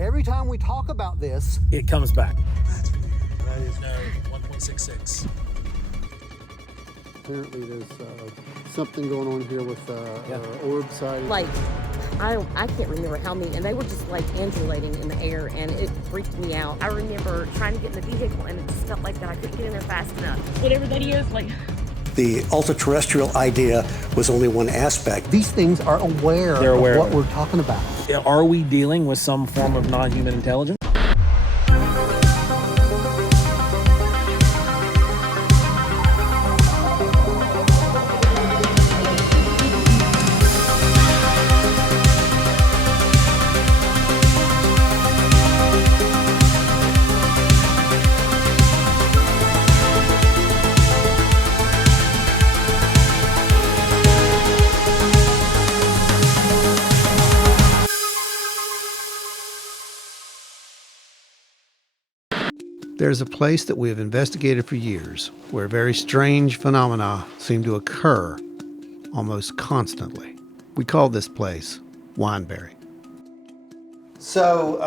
Every time we talk about this, it comes back. that's weird. That is No, 1.66. apparently there's something going on here with orb sighting. Like, I can't remember how many, and they were just like undulating in the air, and it freaked me out. I remember trying to get in the vehicle, and it just felt like that. I couldn't get in there fast enough. Whatever that is, like. The ultra-terrestrial idea was only one aspect. These things are aware of what we're talking about. Are we dealing with some form of non-human intelligence? There's a place that we have investigated for years where very strange phenomena seem to occur almost constantly. We call this place Wineberry. So,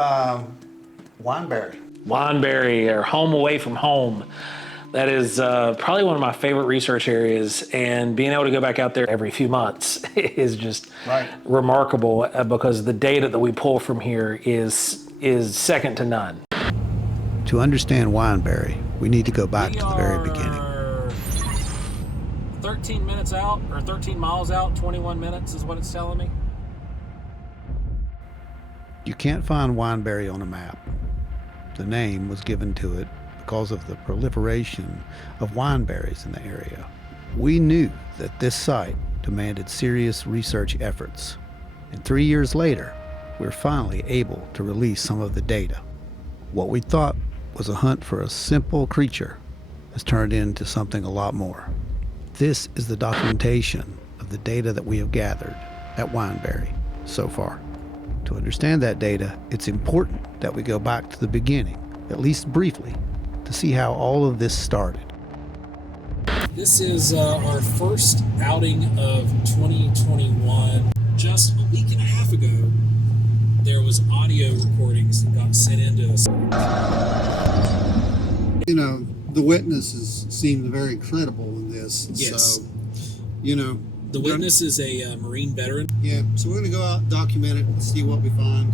Wineberry. Wineberry, or home away from home. That is probably one of my favorite research areas, and being able to go back out there every few months is just remarkable because the data that we pull from here is second to none. To understand Wineberry, we need to go back to the very beginning. 13 minutes out, or 13 miles out, 21 minutes is what it's telling me. You can't find Wineberry on a map. The name was given to it because of the proliferation of wineberries in the area. We knew that this site demanded serious research efforts, and 3 years later, we're finally able to release some of the data. What we thought was a hunt for a simple creature has turned into something a lot more. This is the documentation of the data that we have gathered at Wineberry so far. To understand that data, it's important that we go back to the beginning, at least briefly, to see how all of this started. This is our first outing of 2021. Just a week and a half ago, there was audio recordings that got sent into us. You know, the witnesses seemed very credible in this. Yes. So, you know. The witness is a Marine veteran. Yeah, so we're going to go out, document it, and see what we find.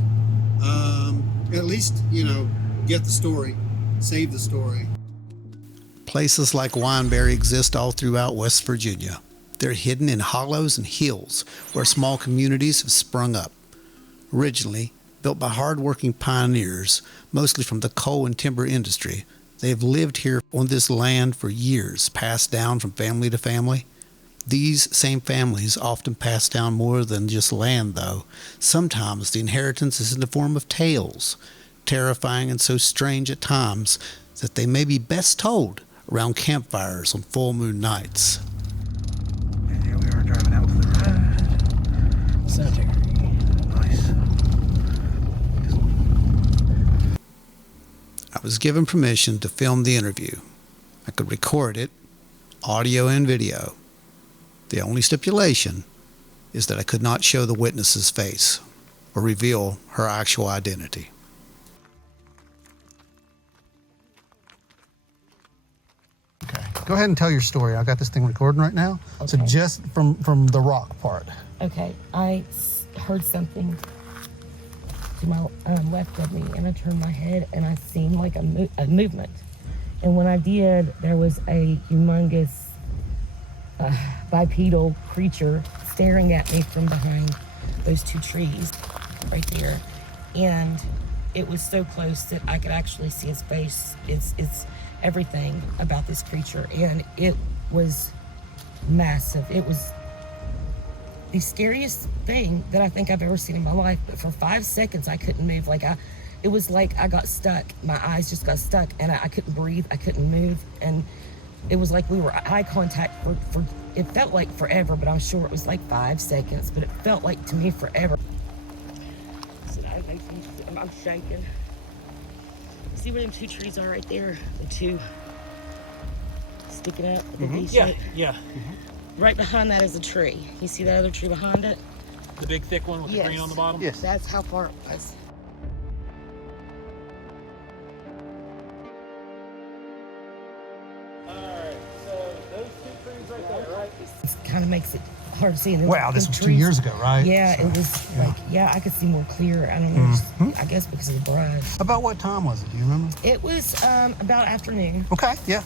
At least, you know, get the story, save the story. Places like Wineberry exist all throughout West Virginia. They're hidden in hollows and hills where small communities have sprung up. Originally built by hard-working pioneers, mostly from the coal and timber industry, they have lived here on this land for years, passed down from family to family. These same families often pass down more than just land, though. Sometimes the inheritance is in the form of tales, terrifying and so strange at times that they may be best told around campfires on full moon nights. And here we are driving out to the road. Cemetery. Nice. I was given permission to film the interview. I could record it, audio and video. The only stipulation is that I could not show the witness's face or reveal her actual identity. Okay, go ahead and tell your story. I got this thing recording right now. Okay. So just from the rock part. Okay, I heard something to my left of me, and I turned my head, and I seen like a movement. And when I did, there was a humongous bipedal creature staring at me from behind those two trees right there. And it was so close that I could actually see his face. It's everything about this creature, and it was massive. It was the scariest thing that I think I've ever seen in my life. But for 5 seconds, I couldn't move. It was like I got stuck. My eyes just got stuck, and I couldn't breathe. I couldn't move, and it was like we were eye contact for it felt like forever, but I'm sure it was like 5 seconds, but it felt like to me forever. So I'm shaking. See where them two trees are right there? The two sticking out with the V shape? Yeah. Right behind that is a tree. You see that other tree behind it? The big thick one with the green on the bottom? Yes. That's how far it was. kind of makes it hard to see. And Wow, this was 2 trees. years ago, right? Yeah, So, it was like, I could see more clear. I don't know, Mm-hmm. I guess because of the brush. About what time was it? Do you remember? It was about afternoon. Okay, yeah.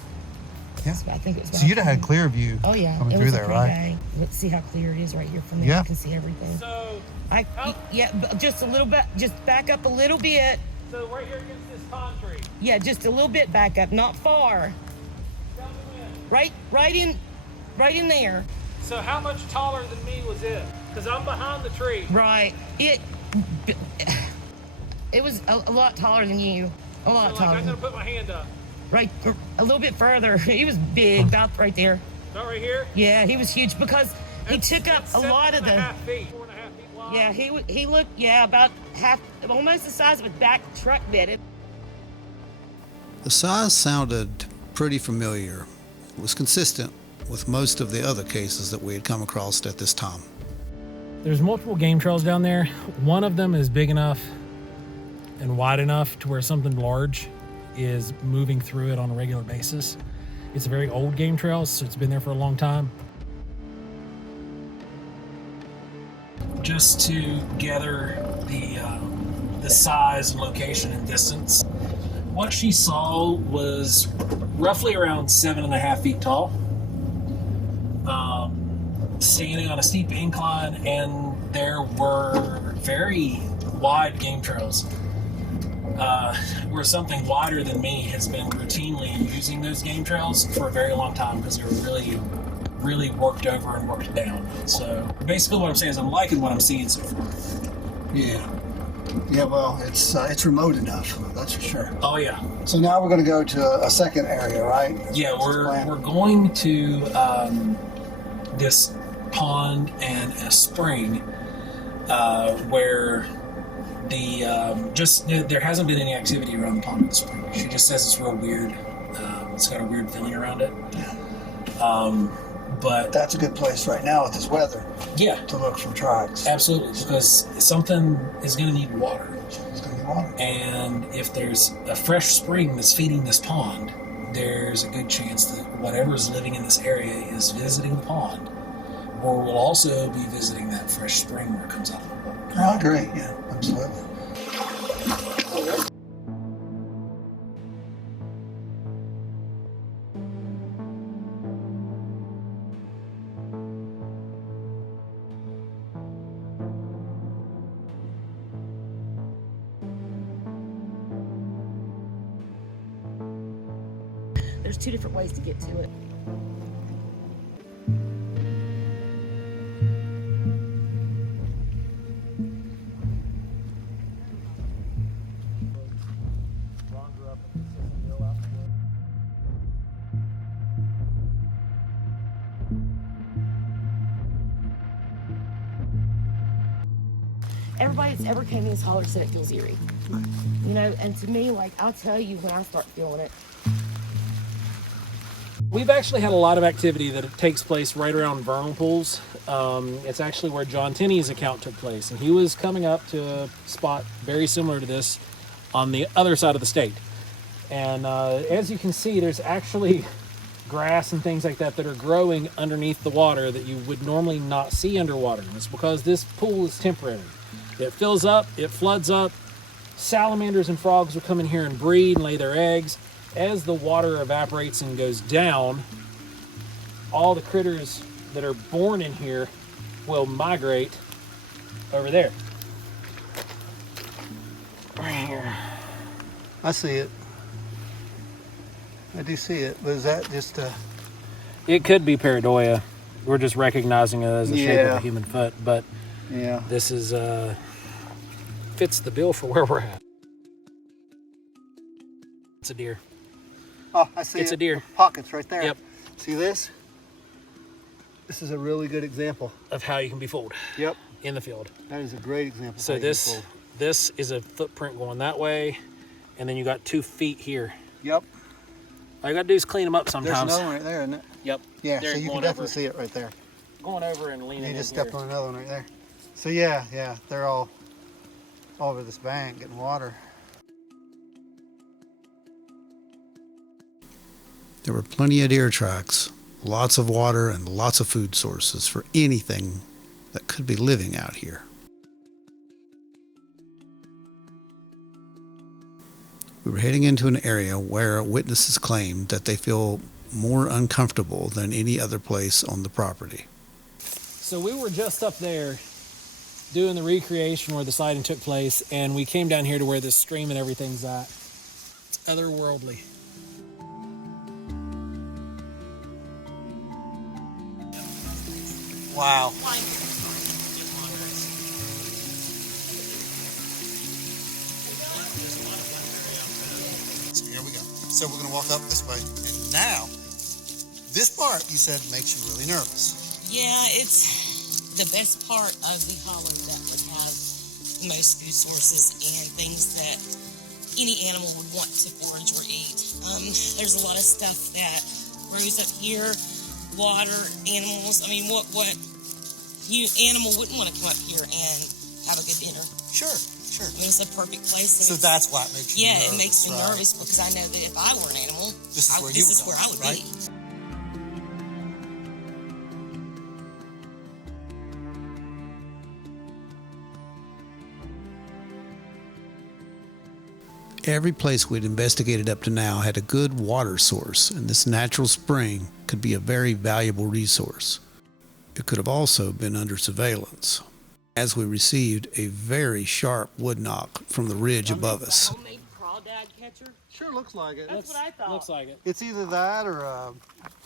Yeah. So I think it was about So you'd have had afternoon. clear view Oh yeah, coming it through was there, a pretty right? day. Let's see how clear it is right here from there. Yeah. You can see everything. So, Just a little bit. Just back up a little bit. so right here against this pine tree. Yeah, just a little bit back up, not far. Tell me when. Right in there. So how much taller than me was it? Because I'm behind the tree. Right. It was a lot taller than you. A lot So, like, taller. I'm gonna put my hand up. Right, a little bit further. He was big, about right there. About right here. Yeah, he was huge because he took up a lot of the. 7.5 feet, 4.5 feet wide. Yeah, he looked about half, almost the size of a back truck bed. The size sounded pretty familiar. It was consistent with most of the other cases that we had come across at this time. There's multiple game trails down there. One of them is big enough and wide enough to where something large is moving through it on a regular basis. It's a very old game trail, so it's been there for a long time. Just to gather the size and location and distance, what she saw was roughly around 7.5 feet tall, standing on a steep incline, and there were very wide game trails. Where something wider than me has been routinely using those game trails for a very long time because they were really worked over and worked down. So basically what I'm saying is I'm liking what I'm seeing so far. Yeah. Yeah, well, it's remote enough, that's for sure. Oh yeah. So now we're going to go to a second area, right? Yeah, we're going to this pond and a spring where there hasn't been any activity around the pond and the spring. She just says it's real weird. It's got a weird feeling around it. But That's a good place right now with this weather yeah, to look for tracks. absolutely, because something is going to need water. It's going to be water. And if there's a fresh spring that's feeding this pond, there's a good chance that whatever's living in this area is visiting the pond, or will also be visiting that fresh spring where it comes out of the water. I agree, yeah, absolutely. There's two different ways to get to it. Everybody that's ever came in this holler said it feels eerie. You know, and to me, like, I'll tell you when I start feeling it. We've actually had a lot of activity that takes place right around vernal pools. It's actually where John Tenney's account took place, and he was coming up to a spot very similar to this on the other side of the state. And as you can see, there's actually grass and things like that that are growing underneath the water that you would normally not see underwater. And it's because this pool is temporary. It fills up, it floods up, salamanders and frogs will come in here and breed and lay their eggs. As the water evaporates and goes down, all the critters that are born in here will migrate over there. Right here. I see it. I do see it, but is that just It could be pareidoia. We're just recognizing it as the shape of Yeah. a human foot, but yeah. this is fits the bill for where we're at. It's a deer. Oh, I see It's it. a deer. The pockets right there. Yep. See this? This is a really good example. Of how you can be fooled Yep. in the field. That is a great example. So of how you this can fold. this is a footprint going that way, and then you got 2 feet here. Yep. All you gotta do is clean them up There's sometimes. another one right there, isn't it? Yep. Yeah, There, so you can going definitely over. see it right there. Going over and leaning You in just here. stepped on another one right there. So yeah, they're all over this bank getting water. There were plenty of deer tracks lots of water, and lots of food sources for anything that could be living out here. We were heading into an area where witnesses claimed that they feel more uncomfortable than any other place on the property. So we were just up there doing the recreation where the sighting took place, and we came down here to where this stream and everything's at. Otherworldly. Wow. So here we go. So we're going to walk up this way. And now, this part you said makes you really nervous. Yeah, it's the best part of the Holler that would have the most food sources and things that any animal would want to forage or eat. There's a lot of stuff that grows up here, water, animals. I mean, what animal wouldn't want to come up here and have a good dinner? Sure. I mean, it's a perfect place. So that's why it makes you nervous. Yeah, it makes me nervous because I know that if I were an animal, this is where I would right? be. Every place we'd investigated up to now had a good water source, and this natural spring could be a very valuable resource. It could have also been under surveillance, as we received a very sharp wood knock from the ridge above us. Homemade crawdad catcher? Sure looks like it. That's what I thought. Looks like it. It's either that or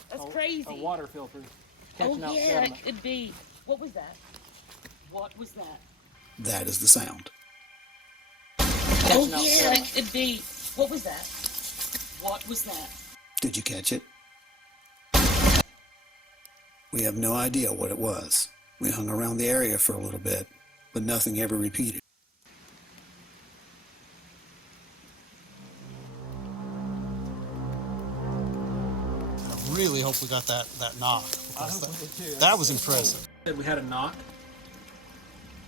That's crazy. A water filter. Oh Catching out yeah, sediment. it could be. What was that? What was that? That is the sound. Oh yeah, it could be. What was that? What was that? Did you catch it? We have no idea what it was. We hung around the area for a little bit, but nothing ever repeated. I really hope we got that knock. That was impressive. We had a knock,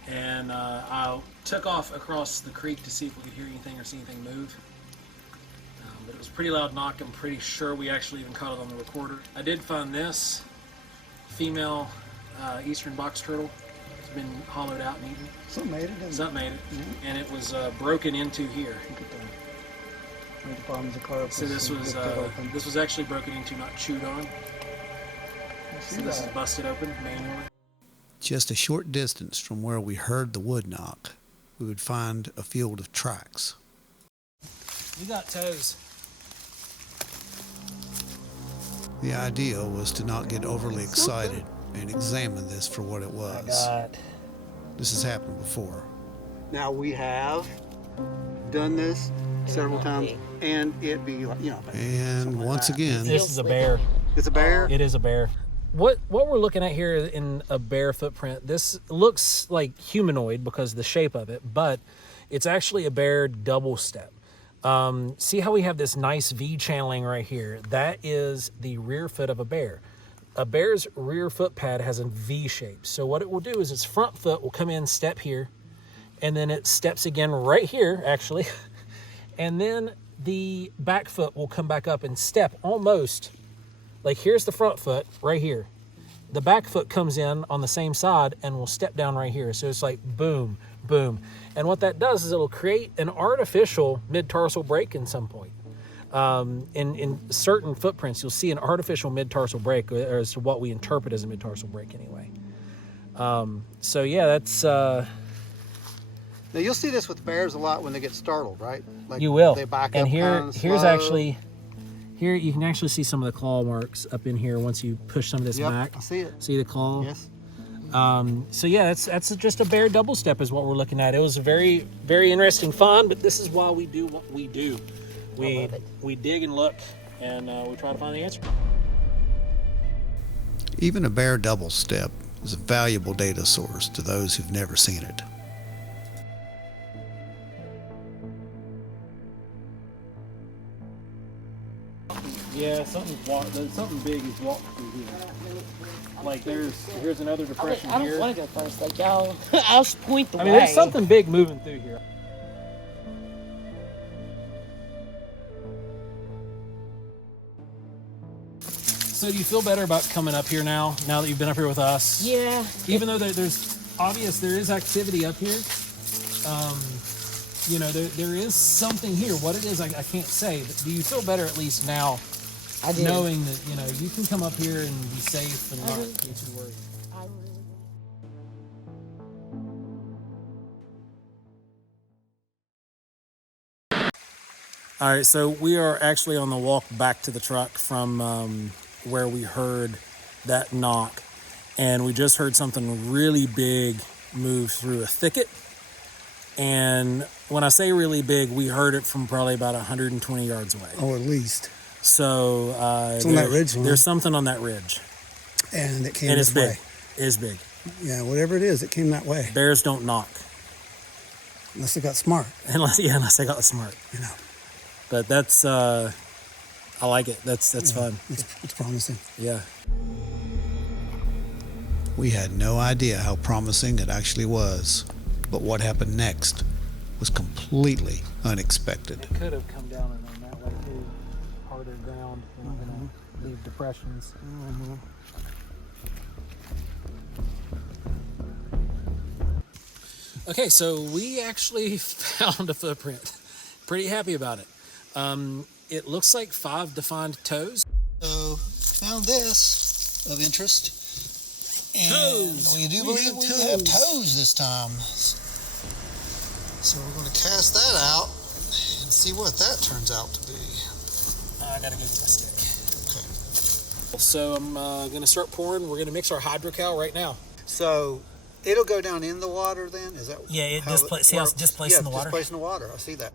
and I took off across the creek to see if we could hear anything or see anything move. But it was a pretty loud knock. I'm pretty sure we actually even caught it on the recorder. I did find this female eastern box turtle. It's been hollowed out and eaten. Something made it. Something made it, and it was broken into here. So this was actually broken into, not chewed on. So this is busted open manually. Just a short distance from where we heard the wood knock, we would find a field of tracks. We got toes. The idea was to not get overly excited and examine this for what it was. This has happened before. Now we have done this several times, and it be like, And once again, This is a bear. It's a bear. It is a bear. What we're looking at here in a bear footprint, this looks like humanoid because of the shape of it, but it's actually a bear double step. See how we have this nice V channeling right here? That is the rear foot of a bear. A bear's rear foot pad has a V shape. So what it will do is its front foot will come in, step here, and then it steps again right here, actually. And then the back foot will come back up and step almost like here's the front foot right here. The back foot comes in on the same side and will step down right here. So it's like boom, boom. And what that does is it'll create an artificial mid-tarsal break in some point. In certain footprints, you'll see an artificial mid-tarsal break, or as to what we interpret as a mid-tarsal break anyway. So yeah, that's... Now you'll see this with bears a lot when they get startled, right? Like you will. They back and up here's slow. actually... Here you can actually see some of the claw marks up in here once you push some of this back. I see it. See the claw? Yes. So yeah, that's just a bear double step is what we're looking at. It was a very, very interesting find, but this is why we do what we do. We dig and look, and we try to find the answer. even a bear double step is a valuable data source to those who've never seen it. Yeah, something big is walked through here. Like here's another depression I here. don't want to go first. Like y'all, I'll just point the way. I mean, there's something big moving through here. So do you feel better about coming up here now that you've been up here with us? Yeah. Even though there is activity up here, you know, there is something here. What it is, I can't say, but do you feel better at least now, I do. knowing that, you know, you can come up here and be safe and not be too worried? I really All right, so we are actually on the walk back to the truck from where we heard that knock, and we just heard something really big move through a thicket. And when I say really big, we heard it from probably about 120 yards away. Oh, at least. So it's on that ridge line. There's something on that ridge, And it came and this it's big. way. It's big. Yeah, whatever it is, it came that way. Bears don't knock Unless it got smart, unless they got smart. you know. But that's I like it. That's fun. It's promising. Yeah. We had no idea how promising it actually was, but what happened next was completely unexpected. It could have come down and on that way too, harder ground. We're not gonna leave depressions. Okay, so we actually found a footprint. Pretty happy about it. It looks like 5 defined toes. So, found this of interest. And Toes. we do believe we have toes this time. So we're going to cast that out and see what that turns out to be. I gotta go get my stick. Okay. So I'm gonna start pouring. We're gonna mix our hydrocal right now. So it'll go down in the water then? Is that Yeah, it how just see how it's just placed in the water? just placed in the water. I see that.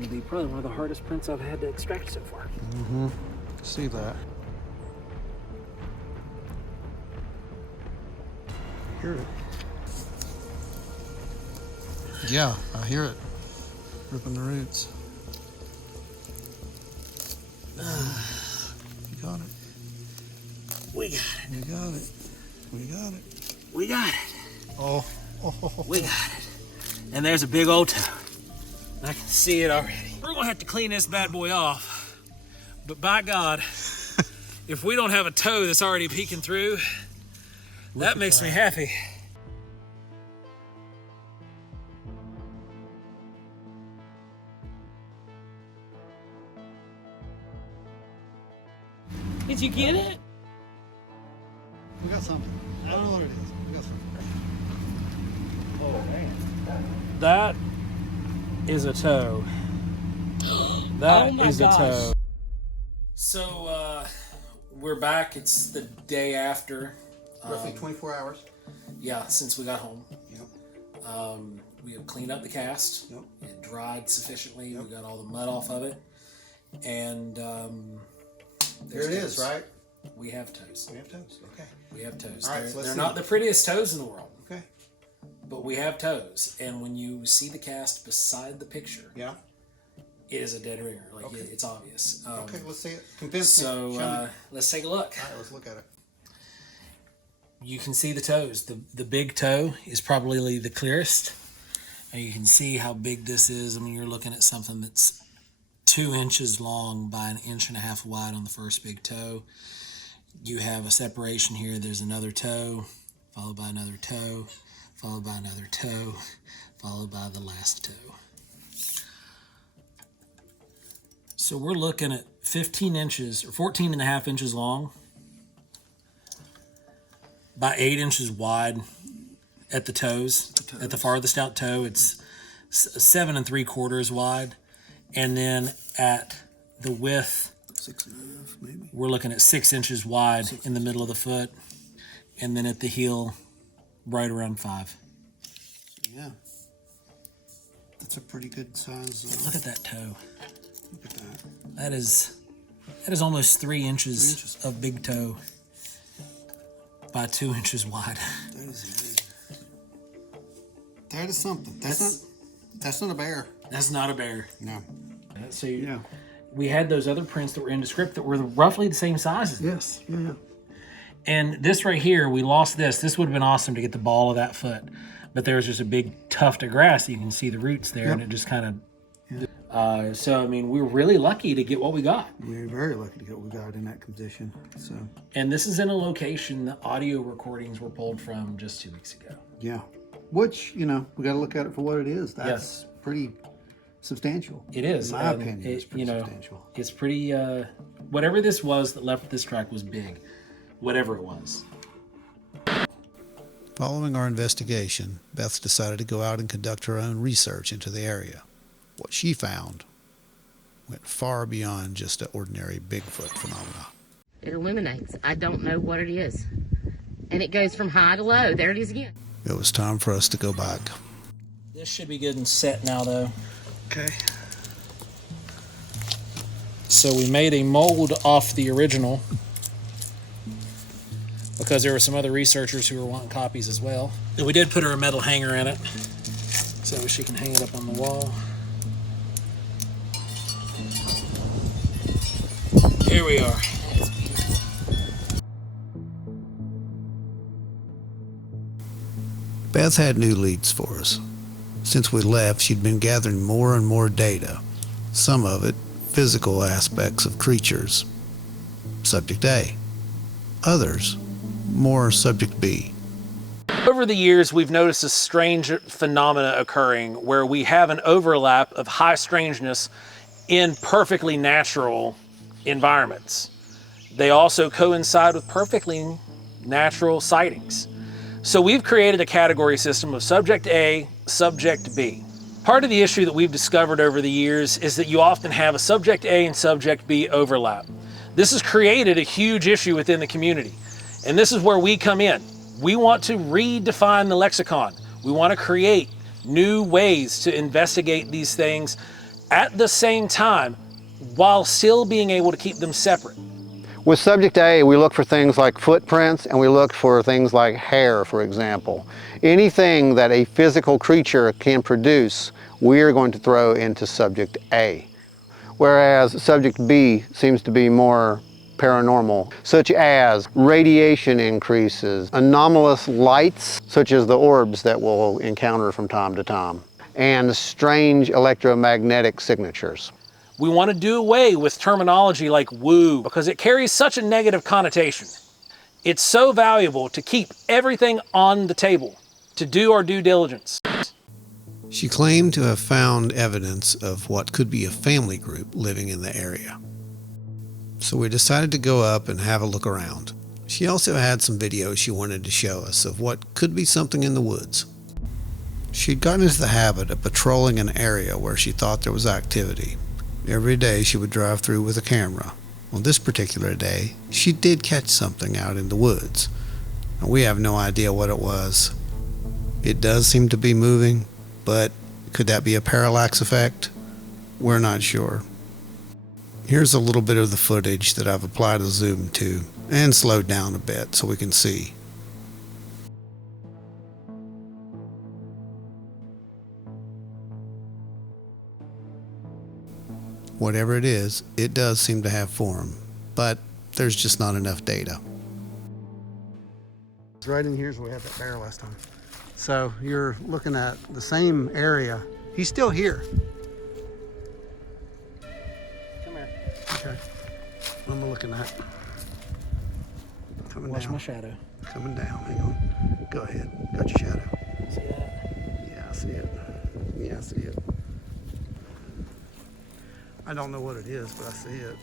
It'll be probably one of the hardest prints I've had to extract so far. See that. Hear it. Yeah, I hear it. Ripping the roots. You got it. We got it. We got it. We got it. We got it. Oh. We got it. And there's a big old toe. I can see it already. We're gonna have to clean this bad boy off. But by God, if we don't have a toe that's already peeking through, that makes me happy. Did you get it? We got something. I don't know what it is. We got something. Oh man. That is a toe. That is a toe. So we're back. It's the day after. Roughly 24 hours. Yeah, since we got home. Yep. We have cleaned up the cast. Yep. It dried sufficiently. We got all the mud off of it. And There it is, right? We have toes. We have toes. Okay. We have toes. All right, so let's they're see. not the prettiest toes in the world. Okay. But we have toes. And when you see the cast beside the picture, Yeah. it is a dead ringer. Like Okay. it's obvious. Okay, let's see it. Convince me. Show me. So let's take a look. All right, let's look at it. You can see the toes. The big toe is probably the clearest. And you can see how big this is. I mean, you're looking at something that's 2 inches long by 1.5 inches wide on the first big toe. You have a separation here. There's another toe, followed by another toe, followed by another toe, followed by the last toe. So we're looking at 15 inches or 14.5 inches long by 8 inches wide at the toes. At the farthest out toe, it's 7 3/4 wide. And then at the width, 6.5 maybe. we're looking at 6 inches wide in the middle of the foot. And then at the heel, right around 5. Yeah. That's a pretty good size. Look at that toe. Look at that. That is almost 3 inches of big toe by 2 inches wide. That is amazing. That is something. That's not a bear. That's not a bear. No. So Yeah. we had those other prints that were indescript that were roughly the same size as Yes. Yeah. And this right here, we lost this. This would have been awesome to get the ball of that foot. But there was just a big tuft of grass. You can see the roots there, and it just kind of So, I mean, we're really lucky to get what we got. We're very lucky to get what we got in that condition. So, and this is in a location the audio recordings were pulled from just 2 weeks ago. Yeah. Which, we got to look at it for what it is. That's pretty substantial. It is. In my opinion, it's pretty substantial. It's pretty, whatever this was that left this track was big. Whatever it was. Following our investigation, Beth decided to go out and conduct her own research into the area. What she found went far beyond just an ordinary Bigfoot phenomena. It illuminates. I don't know what it is. And it goes from high to low. There it is again. It was time for us to go back. This should be good and set now, though. Okay. So we made a mold off the original because there were some other researchers who were wanting copies as well. And we did put her a metal hanger in it so she can hang it up on the wall. Here we are. Beth had new leads for us. Since we left, she'd been gathering more and more data. Some of it, physical aspects of creatures. Subject A. Others, more Subject B. Over the years, we've noticed a strange phenomena occurring where we have an overlap of high strangeness in perfectly natural environments. They also coincide with perfectly natural sightings. So we've created a category system of Subject A, Subject B. Part of the issue that we've discovered over the years is that you often have a Subject A and Subject B overlap. This has created a huge issue within the community. And this is where we come in. We want to redefine the lexicon. We want to create new ways to investigate these things at the same time while still being able to keep them separate. With Subject A, we look for things like footprints, and we look for things like hair, for example. Anything that a physical creature can produce, we are going to throw into Subject A. Whereas Subject B seems to be more paranormal, such as radiation increases, anomalous lights, such as the orbs that we'll encounter from time to time, and strange electromagnetic signatures. We want to do away with terminology like woo because it carries such a negative connotation. It's so valuable to keep everything on the table, to do our due diligence. She claimed to have found evidence of what could be a family group living in the area. So we decided to go up and have a look around. She also had some videos she wanted to show us of what could be something in the woods. She'd gotten into the habit of patrolling an area where she thought there was activity. Every day she would drive through with a camera. On this particular day, she did catch something out in the woods. And we have no idea what it was. It does seem to be moving, but could that be a parallax effect? We're not sure. Here's a little bit of the footage that I've applied a zoom to and slowed down a bit so we can see. Whatever it is, it does seem to have form, but there's just not enough data. It's right in here as we had that bear last time. So you're looking at the same area. He's still here. Come here. Okay. What am I looking at? Coming Watch down. my shadow. Coming down. Hang on. Go ahead. Got your shadow. See that? Yeah, I see it. Yeah, I see it. I don't know what it is, but I see it.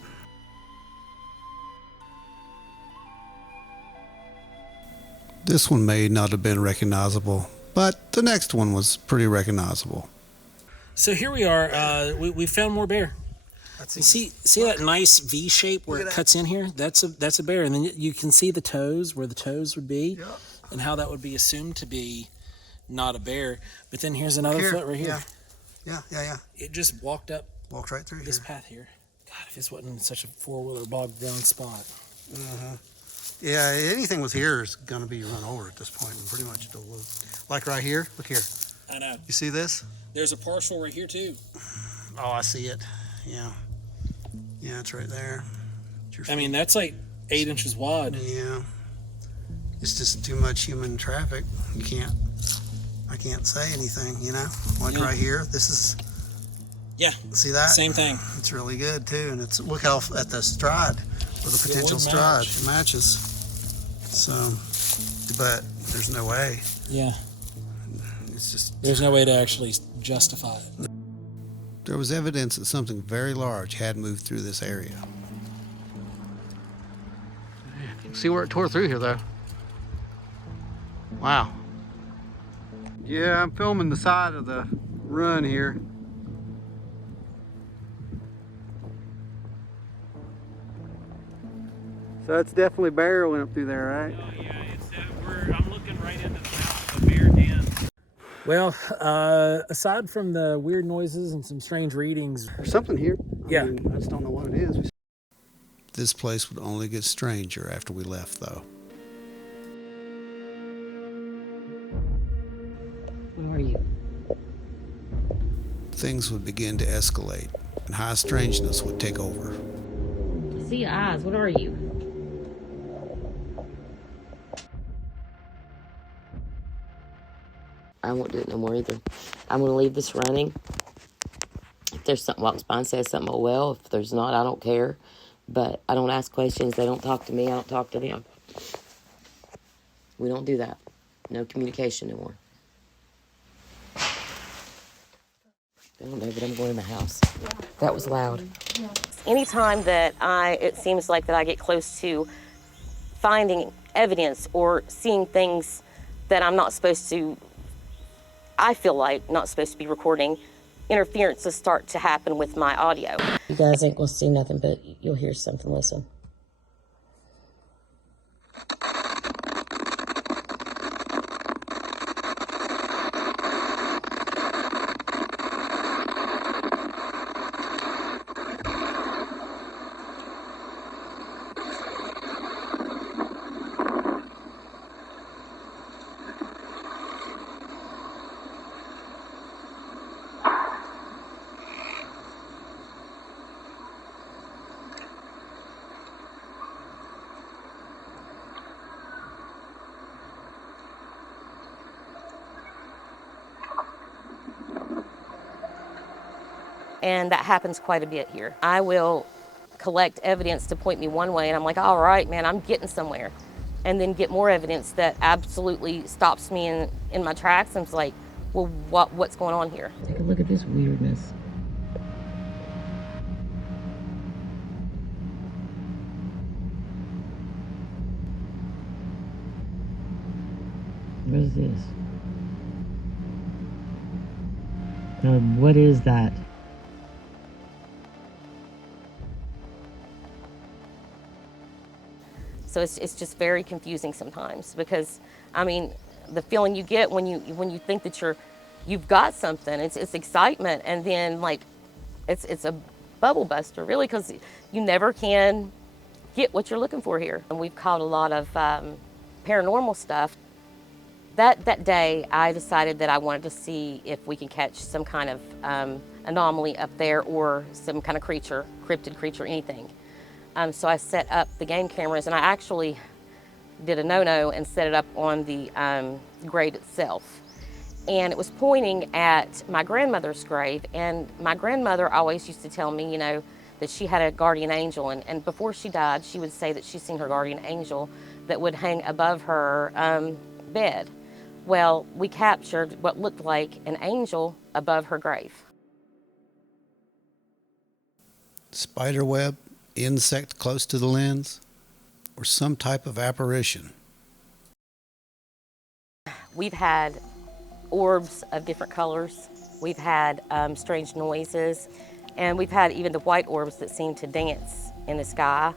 This one may not have been recognizable, but the next one was pretty recognizable. So here we are. We found more bear. See that nice V shape where it cuts in here? That's a bear, and then you can see the toes where the toes would be, and how that would be assumed to be not a bear. But then here's another foot right here. Yeah. It just walked up. Walked right through this here. path here. God, if this wasn't such a four-wheeler bogged down spot. Yeah, anything with here is going to be run over at this point, and pretty much it'll look like right here. Look here. I know. You see this? There's a parcel right here too. Oh, I see it. Yeah, it's right there. I mean, that's like 8 inches wide. Yeah, it's just too much human traffic. I can't say anything. Like right here. This is Yeah. See that? Same thing. It's really good too, and it's look how at the stride, or the potential stride matches. So, but there's no way. Yeah. It's just there's no way to actually justify it. There was evidence that something very large had moved through this area. You can see where it tore through here, though. Wow. Yeah, I'm filming the side of the run here. So it's definitely barreling up through there, right? Oh yeah, I'm looking right into the mouth of a bear den. Well, aside from the weird noises and some strange readings, There's something here. Yeah. I mean, I just don't know what it is. This place would only get stranger after we left, though. Where are you? Things would begin to escalate, and high strangeness would take over. I see your eyes. What are you? I won't do it no more either. I'm going to leave this running. If there's something walks by and says something, oh well. If there's not, I don't care. But I don't ask questions. They don't talk to me. I don't talk to them. We don't do that. No communication no more. I don't know, but I'm going in the house. Yeah. That was loud. Yeah. Anytime that it seems like that I get close to finding evidence or seeing things that I'm not supposed to, I feel like not supposed to be recording, interferences start to happen with my audio. You guys ain't gonna see nothing, but you'll hear something. Listen. And that happens quite a bit here. I will collect evidence to point me one way, and I'm like, all right, man, I'm getting somewhere. And then get more evidence that absolutely stops me in my tracks, and it's like, well, what's going on here? Take a look at this weirdness. What is this? What is that? So it's just very confusing sometimes because, I mean, the feeling you get when you think that you've got something, it's excitement, and then like it's a bubble buster really, because you never can get what you're looking for here. And we've caught a lot of paranormal stuff. That day I decided that I wanted to see if we can catch some kind of anomaly up there, or some kind of creature, cryptid creature, anything. So I set up the game cameras, and I actually did a no-no and set it up on the grave itself. And it was pointing at my grandmother's grave, and my grandmother always used to tell me, you know, that she had a guardian angel, and before she died, she would say that she'd seen her guardian angel that would hang above her bed. Well, we captured what looked like an angel above her grave. Spider web, insect close to the lens, or some type of apparition. We've had orbs of different colors. We've had strange noises, and we've had even the white orbs that seem to dance in the sky.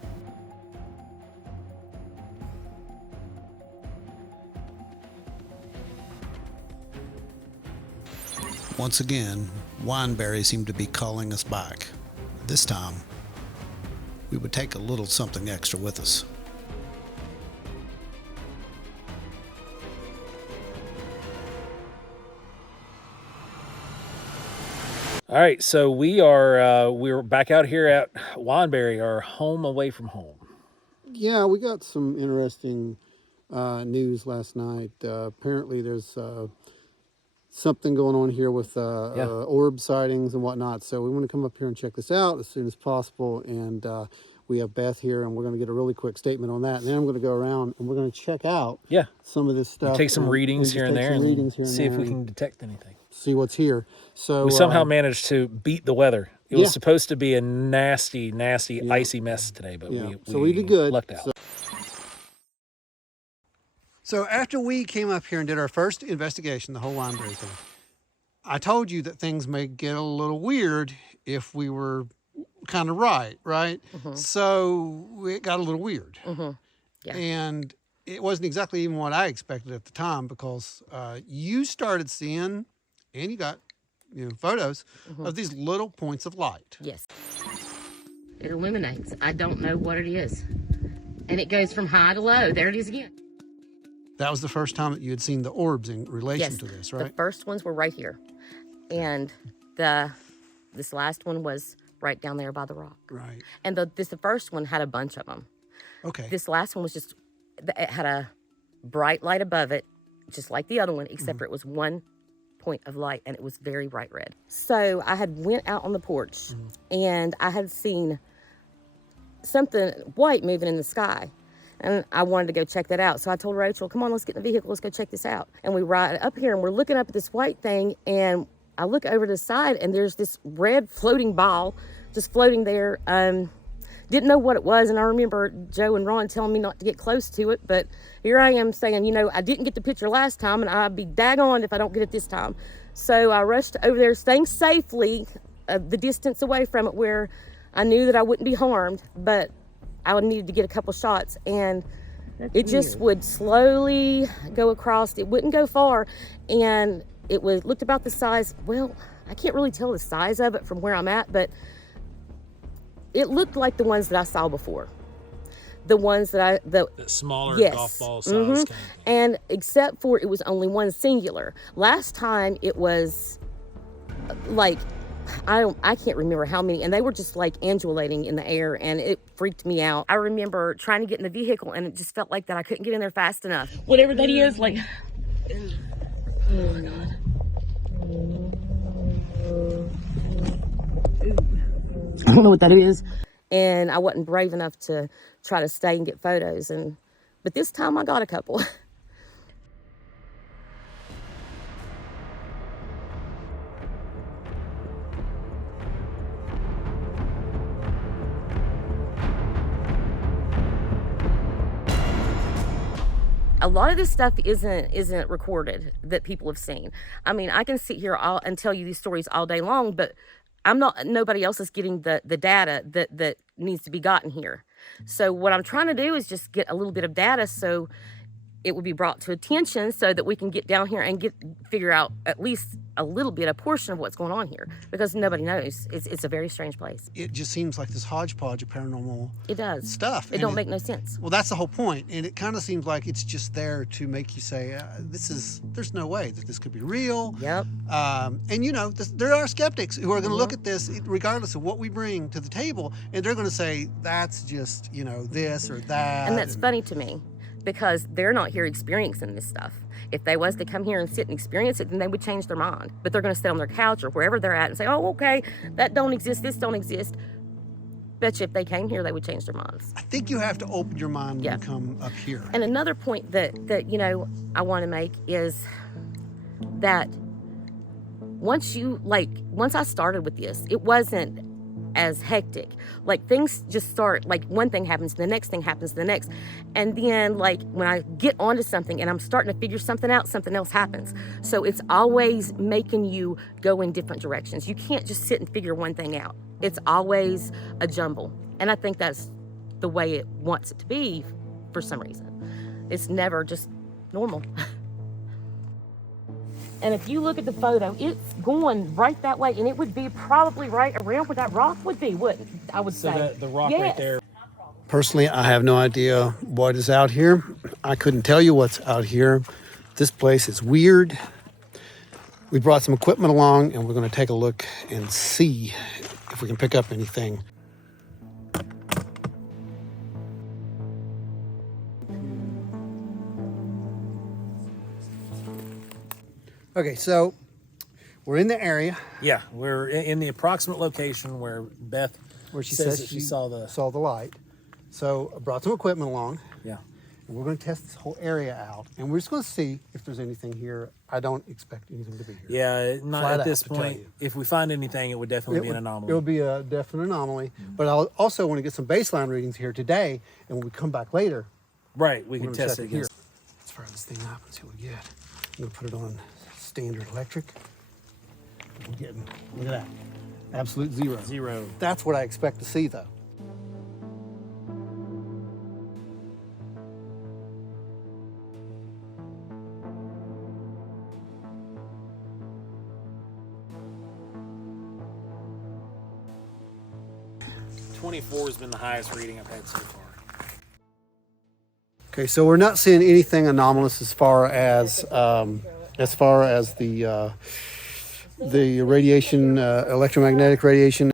Once again, Wineberry seemed to be calling us back. This time, we would take a little something extra with us. All right, so we're back out here at Wineberry, our home away from home. Yeah, we got some interesting news last night. Apparently there's something going on here with orb sightings and whatnot. So we want to come up here and check this out as soon as possible. And we have Beth here, and we're going to get a really quick statement on that. And then I'm going to go around and we're going to check out some of this stuff. Take some readings here and there and see if we can detect anything. See what's here. So we somehow managed to beat the weather. It was supposed to be a nasty, icy mess today, but we did good. Lucked out. So after we came up here and did our first investigation, the whole wineberry thing, I told you that things may get a little weird if we were kind of right? Mm-hmm. So it got a little weird. Mm-hmm. Yeah. And it wasn't exactly even what I expected at the time, because you started seeing, and you got photos of these little points of light. Yes. It illuminates. I don't know what it is. And it goes from high to low. There it is again. That was the first time that you had seen the orbs in relation to this, right? The first ones were right here. And this last one was right down there by the rock. Right. And the first one had a bunch of them. Okay. This last one was just, it had a bright light above it, just like the other one, except for it was one point of light, and it was very bright red. So I had went out on the porch, and I had seen something white moving in the sky. And I wanted to go check that out. So I told Rachel, come on, let's get in the vehicle. Let's go check this out. And we ride up here, and we're looking up at this white thing. And I look over to the side, and there's this red floating ball just floating there. Didn't know what it was. And I remember Joe and Ron telling me not to get close to it. But here I am saying, I didn't get the picture last time, and I'd be daggone if I don't get it this time. So I rushed over there, staying safely the distance away from it where I knew that I wouldn't be harmed. But I needed to get a couple shots, and it just would slowly go across. It wouldn't go far, and it looked about the size. Well, I can't really tell the size of it from where I'm at, but it looked like the ones that I saw before. The ones that the smaller golf ball size kind of thing. And except for it was only one singular. Last time it was like, I can't remember how many, and they were just like undulating in the air, and it freaked me out. I remember trying to get in the vehicle, and it just felt like that I couldn't get in there fast enough. Whatever that is, like, oh my God. I don't know what that is. And I wasn't brave enough to try to stay and get photos, but this time I got a couple. A lot of this stuff isn't recorded that people have seen. I mean, I can sit here and tell you these stories all day long, but nobody else is getting the data that needs to be gotten here. So what I'm trying to do is just get a little bit of data so it would be brought to attention so that we can get down here and figure out at least a little bit, a portion of what's going on here, because nobody knows. It's a very strange place. It just seems like this hodgepodge of paranormal stuff. It don't make no sense. Well, that's the whole point. And it kind of seems like it's just there to make you say, there's no way that this could be real. Yep. And there are skeptics who are going to look at this regardless of what we bring to the table, and they're going to say, that's just, this or that. And that's funny to me, because they're not here experiencing this stuff. If they was to come here and sit and experience it, then they would change their mind. But they're going to sit on their couch or wherever they're at and say, oh, okay, that don't exist, this don't exist. Bet you if they came here, they would change their minds. I think you have to open your mind when you come up here. And another point that I want to make is that once I started with this, it wasn't as hectic. Like, things just start, like, one thing happens, the next thing happens, the next. And then, like, when I get onto something and I'm starting to figure something out, something else happens. So it's always making you go in different directions. You can't just sit and figure one thing out. It's always a jumble. And I think that's the way it wants it to be for some reason. It's never just normal. And if you look at the photo, it's going right that way, and it would be probably right around where that rock would be, wouldn't I would say. So the rock right there. Personally, I have no idea what is out here. I couldn't tell you what's out here. This place is weird. We brought some equipment along, and we're going to take a look and see if we can pick up anything. Okay, so We're in the area Yeah, we're in the approximate location where Beth where she says says that she saw the... saw the light. So I brought some equipment along. Yeah. And we're going to test this whole area out, and we're just going to see if there's anything here. I don't expect anything to be here. Yeah, not Flat at out, this to tell point. you. If we find anything, it would definitely be an anomaly. It will be a definite anomaly. But I also want to get some baseline readings here today, and when we come back later, Right, we we're can going to test check it it here. against... Let's fire this thing up and see what we get. I'm going to put it on standard electric. We're getting, look at that, absolute zero. Zero. That's what I expect to see, though. .24 has been the highest reading I've had so far. Okay, so we're not seeing anything anomalous as far as the radiation, electromagnetic radiation.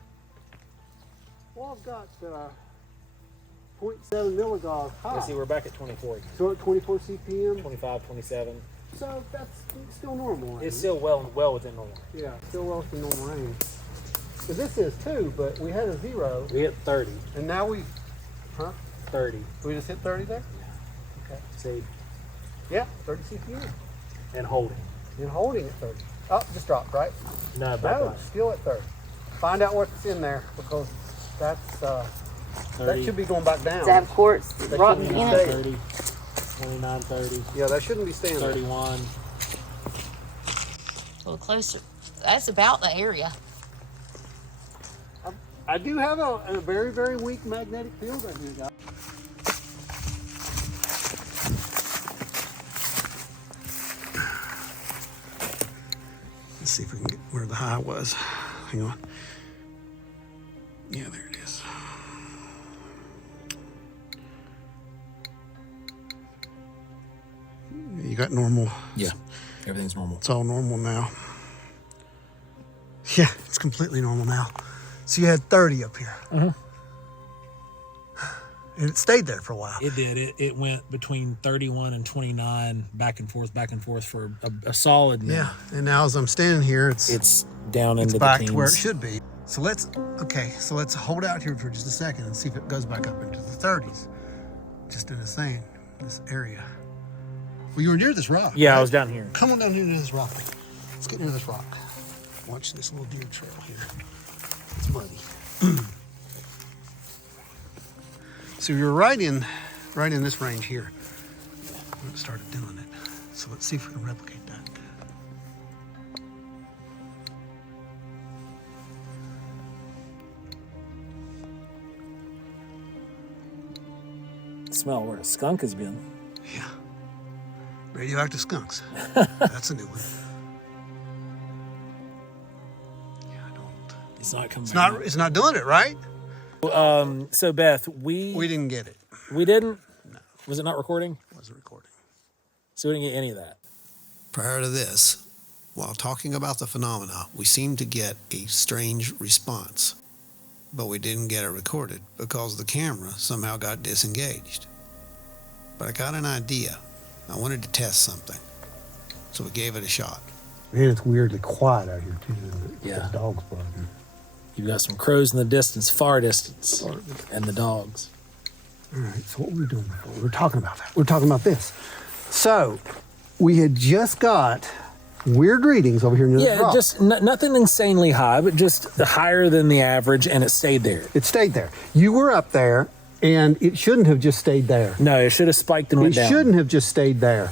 Well, I've got 0.7 milligauss high. See, we're back at 24 again. So at 24 CPM. 25, 27. So that's still normal. It's still well within normal. Yeah, still well within normal range. Because this is too, but we had a 0. We hit 30. And now we, 30. We just hit 30 there? Okay. See, Yeah, 30 CPM. and holding. And holding at 30. Oh, just dropped, right? No, back No, line. still at 30. Find out what's in there, because that's, that 30. should be going back down. Does it have quartz That rock shouldn't in be it? staying. 30, 29, 30, Yeah, that shouldn't be staying there. 31. A little closer. That's about the area. I do have a very, very weak magnetic field right here, guys. Let's see if we can get where the high was. Hang on. Yeah, there it is. You got normal. Yeah, everything's normal. It's all normal now. Yeah, it's completely normal now. So you had 30 up here. And it stayed there for a while. It did. It went between 31 and 29, back and forth for a solid minute. Yeah, and now as I'm standing here, It's down into back the teens. to where it should be. So let's hold out here for just a second and see if it goes back up into the 30s. Just in this area. Well, you were near this rock. Yeah, right? I was down here. Come on down here near this rock. Let's get near this rock. Watch this little deer trail here. It's muddy. So you're right in this range here. When it started doing it. So let's see if we can replicate that. Smell where a skunk has been. Yeah. Radioactive skunks. That's a new one. Yeah, I don't. It's not coming. It's not doing it, right? So Beth, we didn't get it. We didn't. No. Was it not recording? Wasn't recording. So we didn't get any of that. Prior to this, while talking about the phenomena, we seemed to get a strange response, but we didn't get it recorded because the camera somehow got disengaged. But I got an idea. I wanted to test something, so we gave it a shot. Man, it's weirdly quiet out here too, isn't it? Yeah. The dogs barking. You've got some crows in the distance, far distance, and the dogs. All right, so what were we doing before? We were talking about that. We were talking about this. So, we had just got weird readings over here near the Yeah, rock. just nothing insanely high, but just higher than the average, and it stayed there. It stayed there. You were up there, and it shouldn't have just stayed there. No, it should have spiked and went It down. shouldn't have just stayed there.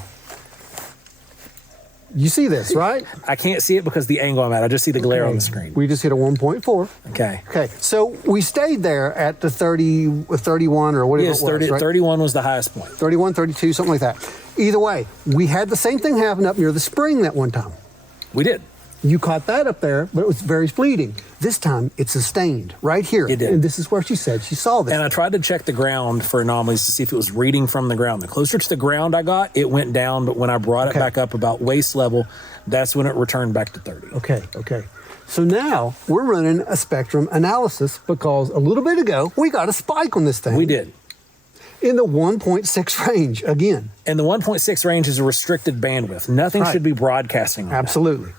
You see this, right? I can't see it because the angle I'm at. I just see the glare on the screen. We just hit a 1.4. Okay. Okay, so we stayed there at the 30, 31 or whatever Yes, it was, 30, right? 31 was the highest point. 31, 32, something like that. Either way, we had the same thing happen up near the spring that one time. We did. You caught that up there, but it was very fleeting. This time, it sustained right here. It did. And this is where she said she saw this. And I tried to check the ground for anomalies to see if it was reading from the ground. The closer to the ground I got, it went down, but when I brought it back up about waist level, that's when it returned back to 30. Okay. So now we're running a spectrum analysis because a little bit ago, we got a spike on this thing. We did. In the 1.6 range again. And the 1.6 range is a restricted bandwidth. Nothing should be broadcasting on that. Absolutely.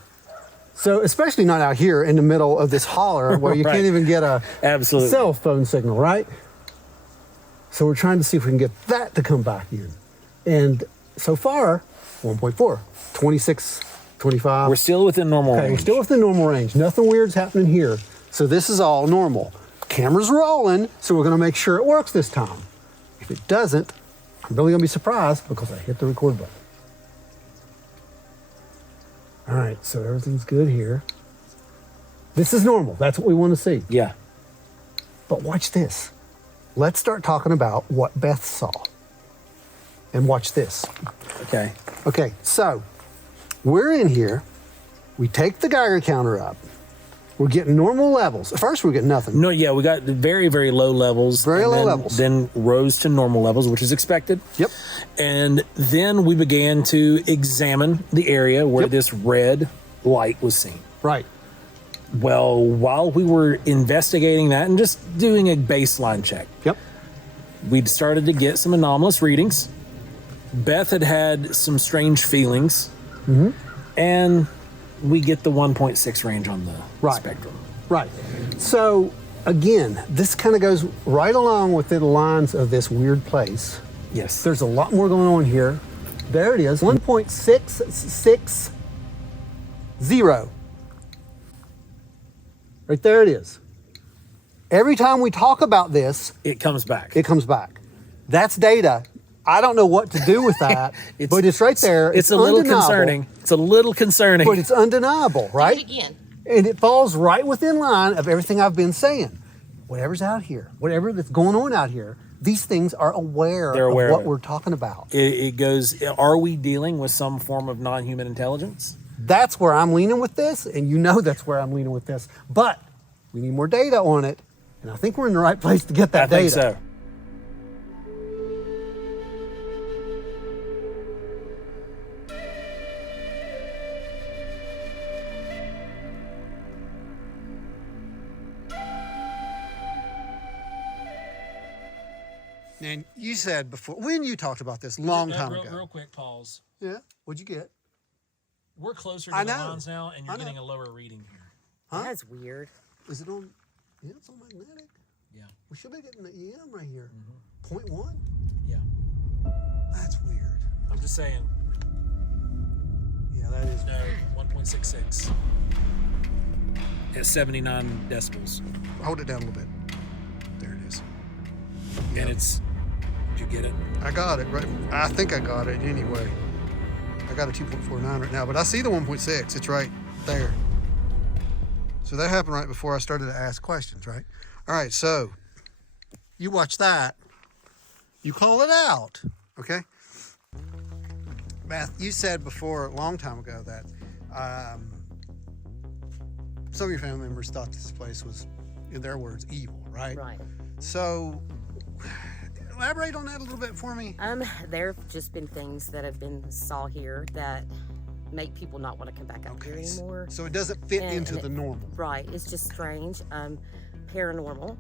So especially not out here in the middle of this holler where you Right. can't even get a Absolutely. cell phone signal, right? So we're trying to see if we can get that to come back in. And so far, 1.4, 26, 25. We're still within normal Okay, range. we're still within normal range. Nothing weird's happening here. So this is all normal. Camera's rolling, so we're gonna make sure it works this time. If it doesn't, I'm really gonna be surprised because I hit the record button. All right, so everything's good here. This is normal. That's what we want to see. Yeah. But watch this. Let's start talking about what Beth saw. And watch this. Okay. Okay, so we're in here. We take the Geiger counter up. We're getting normal levels. At first, we're getting nothing. No, yeah, we got very, very low levels. Very and low then- levels. Then rose to normal levels, which is expected. Yep. And then we began to examine the area where Yep. this red light was seen. Right. Well, while we were investigating that and just doing a baseline check, Yep. we'd started to get some anomalous readings. Beth had some strange feelings. Mm-hmm. And we get the 1.6 range on the Right. spectrum. Right. So again, this kind of goes right along with the lines of this weird place. Yes. There's a lot more going on here. There it is, 1.660. Right there it is. Every time we talk about this, It comes back. it comes back. That's data. I don't know what to do with that, but it's right there. It's a little undeniable, concerning. It's a little concerning. but it's undeniable, right? Do it again. And it falls right within line of everything I've been saying. Whatever's out here, whatever that's going on out here, these things are aware, They're aware of of what it. we're talking about. It goes, are we dealing with some form of non-human intelligence? That's where I'm leaning with this, and you know that's where I'm leaning with this. But we need more data on it, and I think we're in the right place to get that I think data. so. And you said before, when you talked about this, long time ago. Real quick pause. Yeah, what'd you get? We're closer to I the know. lines now, and I you're know. getting a lower reading here. Huh? That's weird. Is it on? Yeah, it's on magnetic. Yeah. We should be getting the EM right here. Mm-hmm. 0.1? Yeah. That's weird. I'm just saying. Yeah, that is. No, 1.66. At 79 decibels. Hold it down a little bit. There it is. And it's, did you get it? I got it, right? I think I got it anyway. I got a 2.49 right now, but I see the 1.6. It's right there. So that happened right before I started to ask questions, right? All right, so you watch that. You call it out, okay? Beth, you said before, a long time ago, that some of your family members thought this place was, in their words, evil, right? Right. So elaborate on that a little bit for me. There have just been things that have been saw here that make people not want to come back out here anymore. So it doesn't fit And- into and the normal. Right. It's just strange. Paranormal.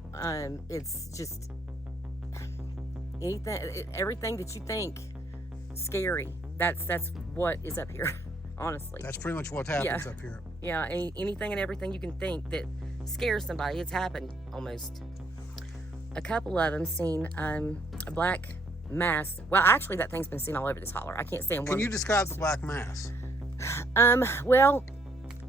It's just everything that you think scary. That's what is up here. Honestly. That's pretty much what happens up here. Yeah. Anything and everything you can think that scares somebody. It's happened almost. A couple of them seen a black mass. Well, actually, that thing's been seen all over this holler. I can't stand one. Can you describe the black mass? Well,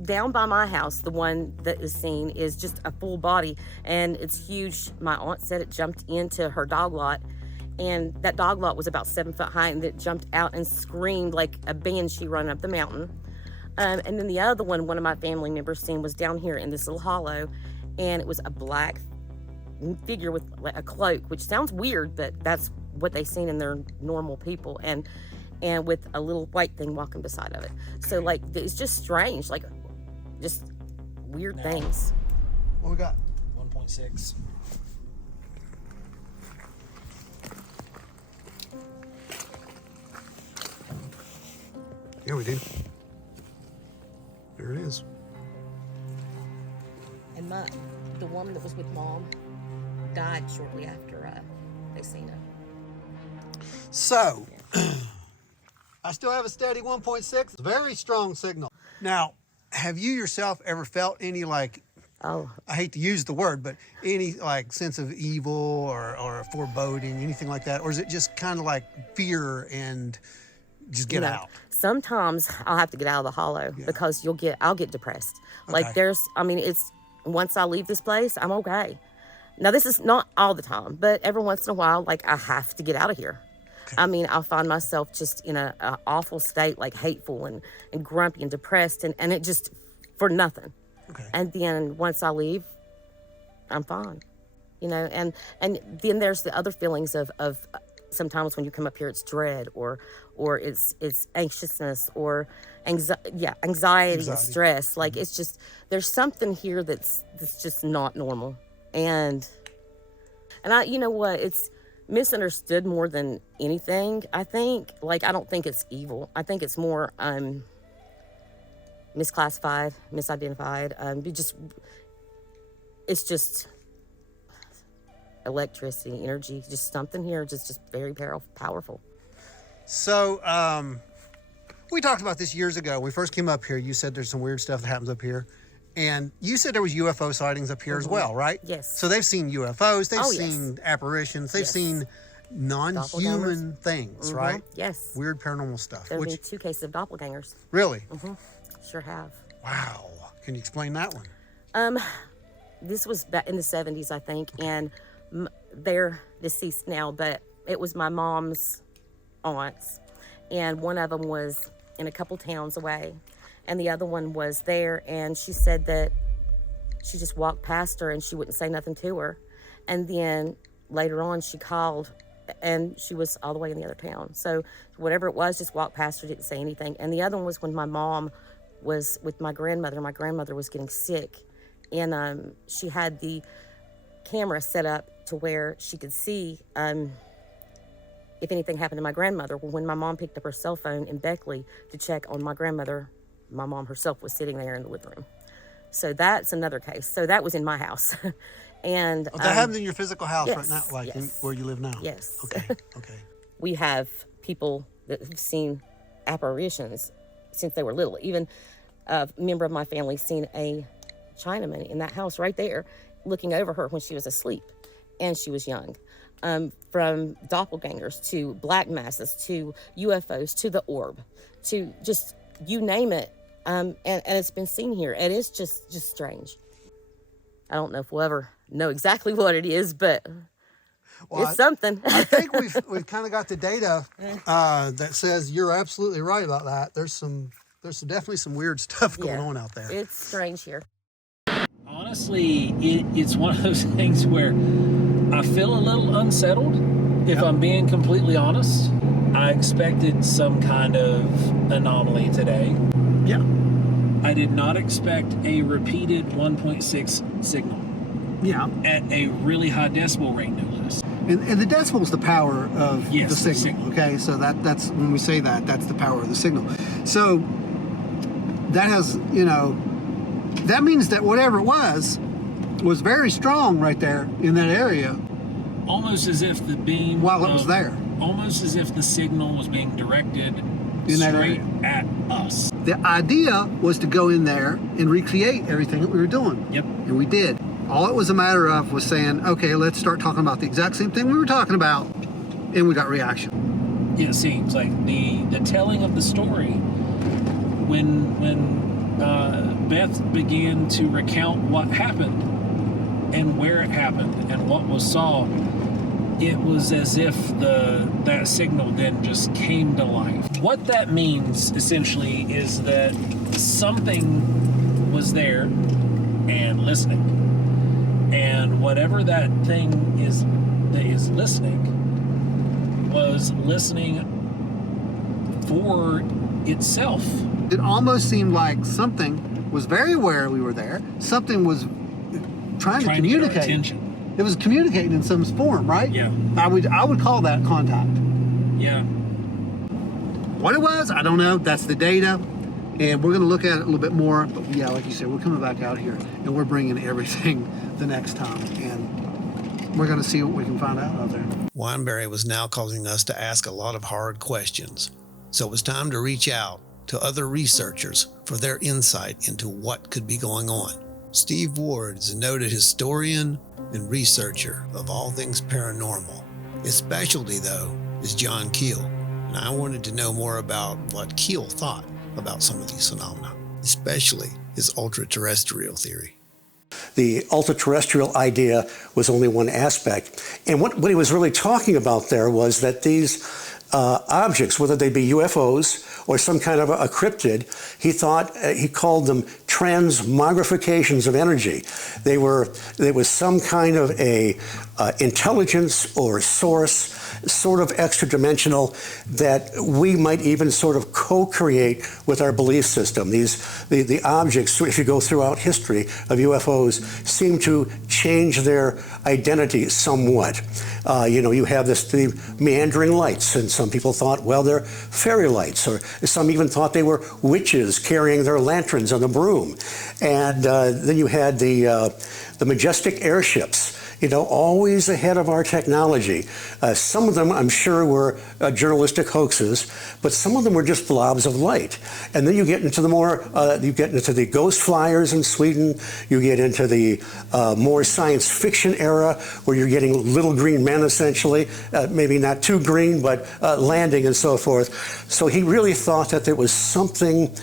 down by my house, the one that is seen is just a full body, and it's huge. My aunt said it jumped into her dog lot, and that dog lot was about 7 foot high, and it jumped out and screamed like a banshee running up the mountain. And then the other one of my family members seen was down here in this little hollow, and it was a black figure with a cloak, which sounds weird, but that's what they seen in their normal people, and with a little white thing walking beside of it. So like it's just strange, like just weird things. What we got? 1.6. Yeah, we do. There it is. And the woman that was with Mom died shortly after they seen her. So, I still have a steady 1.6. Very strong signal. Now, Have you yourself ever felt any, like, Oh, I hate to use the word, but any like sense of evil or foreboding, anything like that? Or is it just kind of like fear and just get out? Sometimes I'll have to get out of the hollow because I'll get depressed. Like it's once I leave this place, I'm okay. Now this is not all the time, but every once in a while, like I have to get out of here. Okay. I mean, I'll find myself just in a awful state, like hateful and grumpy and depressed and it just for nothing. Okay. And then once I leave, I'm fine, and then there's the other feelings of sometimes when you come up here, it's dread or it's anxiousness or anxiety and stress. Like it's just, there's something here that's just not normal. And you know what, it's misunderstood more than anything. I think, like, I don't think it's evil. I think it's more, misclassified, misidentified. It's just electricity, energy, just something here, just very powerful. So, we talked about this years ago. When we first came up here, you said there's some weird stuff that happens up here. And you said there was UFO sightings up here as well, right? Yes. So they've seen UFOs, they've seen apparitions, they've seen non-human things, right? Yes. Weird paranormal stuff. There have been 2 cases of doppelgangers. Really? Sure have. Wow. Can you explain that one? This was back in the 70s, I think, and they're deceased now, but it was my mom's aunts, and one of them was in a couple towns away, and the other one was there, and she said that she just walked past her and she wouldn't say nothing to her, and then later on she called and she was all the way in the other town. So whatever it was, just walked past her, didn't say anything. And the other one was when my mom was with my grandmother. My grandmother was getting sick, and she had the camera set up to where she could see if anything happened to my grandmother. Well, when my mom picked up her cell phone in Beckley to check on my grandmother, my mom herself was sitting there in the living room. So that's another case. So that was in my house. And that happened in your physical house right now, like yes. where you live now? Yes. Okay. We have people that have seen apparitions since they were little. Even a member of my family seen a Chinaman in that house right there looking over her when she was asleep and she was young. From doppelgangers to black masses to UFOs to the orb to just you name it. And it's been seen here. And it's just strange. I don't know if we'll ever know exactly what it is, but it's something. I think we've kind of got the data that says you're absolutely right about that. There's definitely some weird stuff going on out there. It's strange here. Honestly, it's one of those things where I feel a little unsettled, if I'm being completely honest. I expected some kind of anomaly today. Yeah. I did not expect a repeated 1.6 signal. Yeah. At a really high decibel rate, no less. And the decibel is the power of the signal. Okay, so that's when we say that's the power of the signal. So that has, that means that whatever it was very strong right there in that area. Almost as if the beam while it was there. Almost as if the signal was being directed straight at us. The idea was to go in there and recreate everything that we were doing. Yep. And we did. All it was a matter of was saying, okay, let's start talking about the exact same thing we were talking about, and we got reaction. It seems like the telling of the story when Beth began to recount what happened and where it happened and what was saw, it was as if that signal then just came to life. What that means essentially is that something was there and listening, and whatever that thing is that is listening was listening for itself. It almost seemed like something was very aware we were there. Something was trying to communicate. To get our attention. It was communicating in some form, right? Yeah. I would call that contact. Yeah. What it was, I don't know. That's the data, and we're going to look at it a little bit more. But yeah, like you said, we're coming back out here, and we're bringing everything the next time, and we're going to see what we can find out there. Wineberry was now causing us to ask a lot of hard questions, so it was time to reach out to other researchers for their insight into what could be going on. Steve Ward is a noted historian and researcher of all things paranormal. His specialty, though, is John Keel, and I wanted to know more about what Keel thought about some of these phenomena, especially his ultra-terrestrial theory. The ultra-terrestrial idea was only one aspect. And what he was really talking about there was that these objects, whether they be UFOs or some kind of a cryptid, he called them transmogrifications of energy. There was some kind of a intelligence or source, sort of extra-dimensional, that we might even sort of co-create with our belief system. The objects, if you go throughout history of UFOs, seem to change their identity somewhat. You have the meandering lights, and some people thought, well, they're fairy lights, or some even thought they were witches carrying their lanterns on a broom. And then you had the majestic airships, always ahead of our technology. Some of them, I'm sure, were journalistic hoaxes, but some of them were just blobs of light. And then you get into the ghost flyers in Sweden. You get into the more science fiction era, where you're getting little green men, essentially, maybe not too green, but landing and so forth. So he really thought that there was something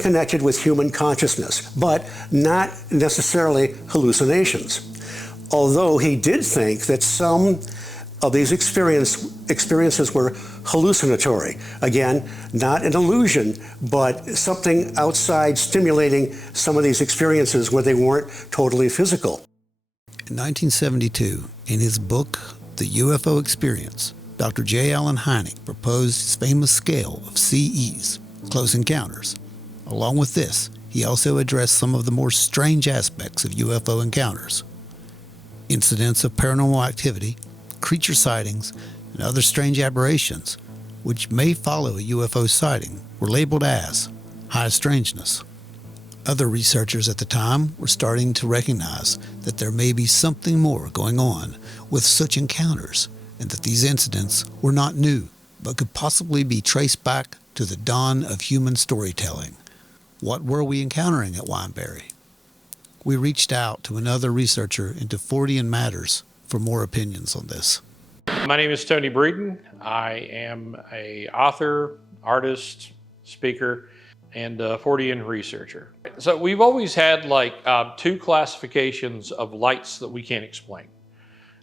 connected with human consciousness, but not necessarily hallucinations. Although he did think that some of these experiences were hallucinatory. Again, not an illusion, but something outside stimulating some of these experiences where they weren't totally physical. In 1972, in his book, The UFO Experience, Dr. J. Allen Hynek proposed his famous scale of CEs, close encounters. Along with this, he also addressed some of the more strange aspects of UFO encounters. Incidents of paranormal activity, creature sightings, and other strange aberrations, which may follow a UFO sighting, were labeled as high strangeness. Other researchers at the time were starting to recognize that there may be something more going on with such encounters, and that these incidents were not new, but could possibly be traced back to the dawn of human storytelling. What were we encountering at Wineberry? We reached out to another researcher into Fortean Matters for more opinions on this. My name is Tony Breeden. I am an author, artist, speaker, and Fortean researcher. So we've always had two classifications of lights that we can't explain.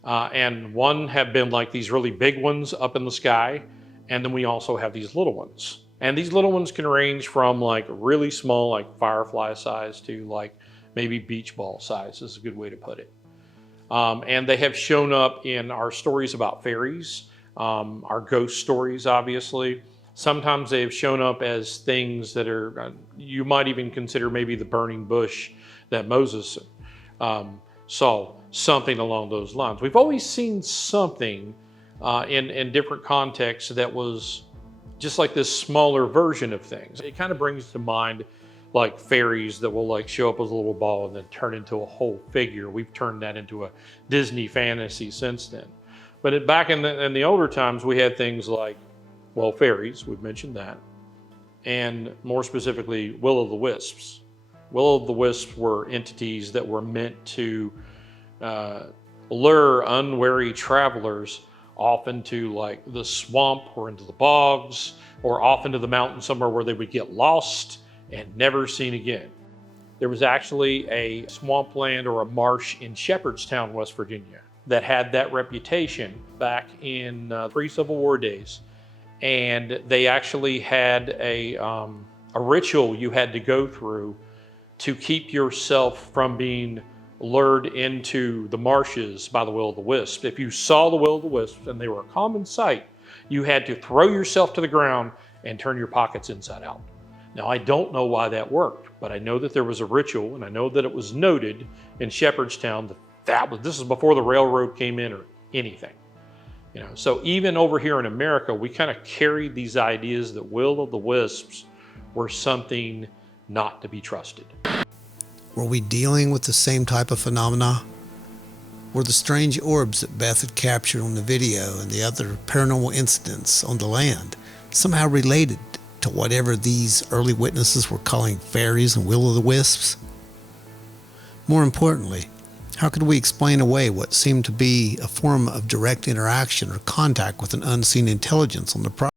And one have been like these really big ones up in the sky, and then we also have these little ones. And these little ones can range from really small, like firefly size, to maybe beach ball size is a good way to put it. And they have shown up in our stories about fairies, our ghost stories, obviously. Sometimes they have shown up as things that are, you might even consider maybe the burning bush that Moses saw, something along those lines. We've always seen something in different contexts that was just like this smaller version of things. It kind of brings to mind like fairies that will show up as a little ball and then turn into a whole figure. We've turned that into a Disney fantasy since then. But back in the older times, we had things like, well, fairies, we've mentioned that, and more specifically, will-o'-the-wisps. Will-o'-the-wisps were entities that were meant to lure unwary travelers off into the swamp or into the bogs or off into the mountain somewhere where they would get lost and never seen again. There was actually a swampland or a marsh in Shepherdstown, West Virginia, that had that reputation back in pre-Civil War days. And they actually had a ritual you had to go through to keep yourself from being lured into the marshes by the will-o'-the-wisp. If you saw the will-o'-the-wisp and they were a common sight, you had to throw yourself to the ground and turn your pockets inside out. Now, I don't know why that worked, but I know that there was a ritual, and I know that it was noted in Shepherdstown that this is before the railroad came in or anything. So even over here in America, we kind of carried these ideas that will-o'-the-wisps were something not to be trusted. Were we dealing with the same type of phenomena? Were the strange orbs that Beth had captured on the video and the other paranormal incidents on the land somehow related to whatever these early witnesses were calling fairies and will-o'-the-wisps? More importantly, how could we explain away what seemed to be a form of direct interaction or contact with an unseen intelligence on the property?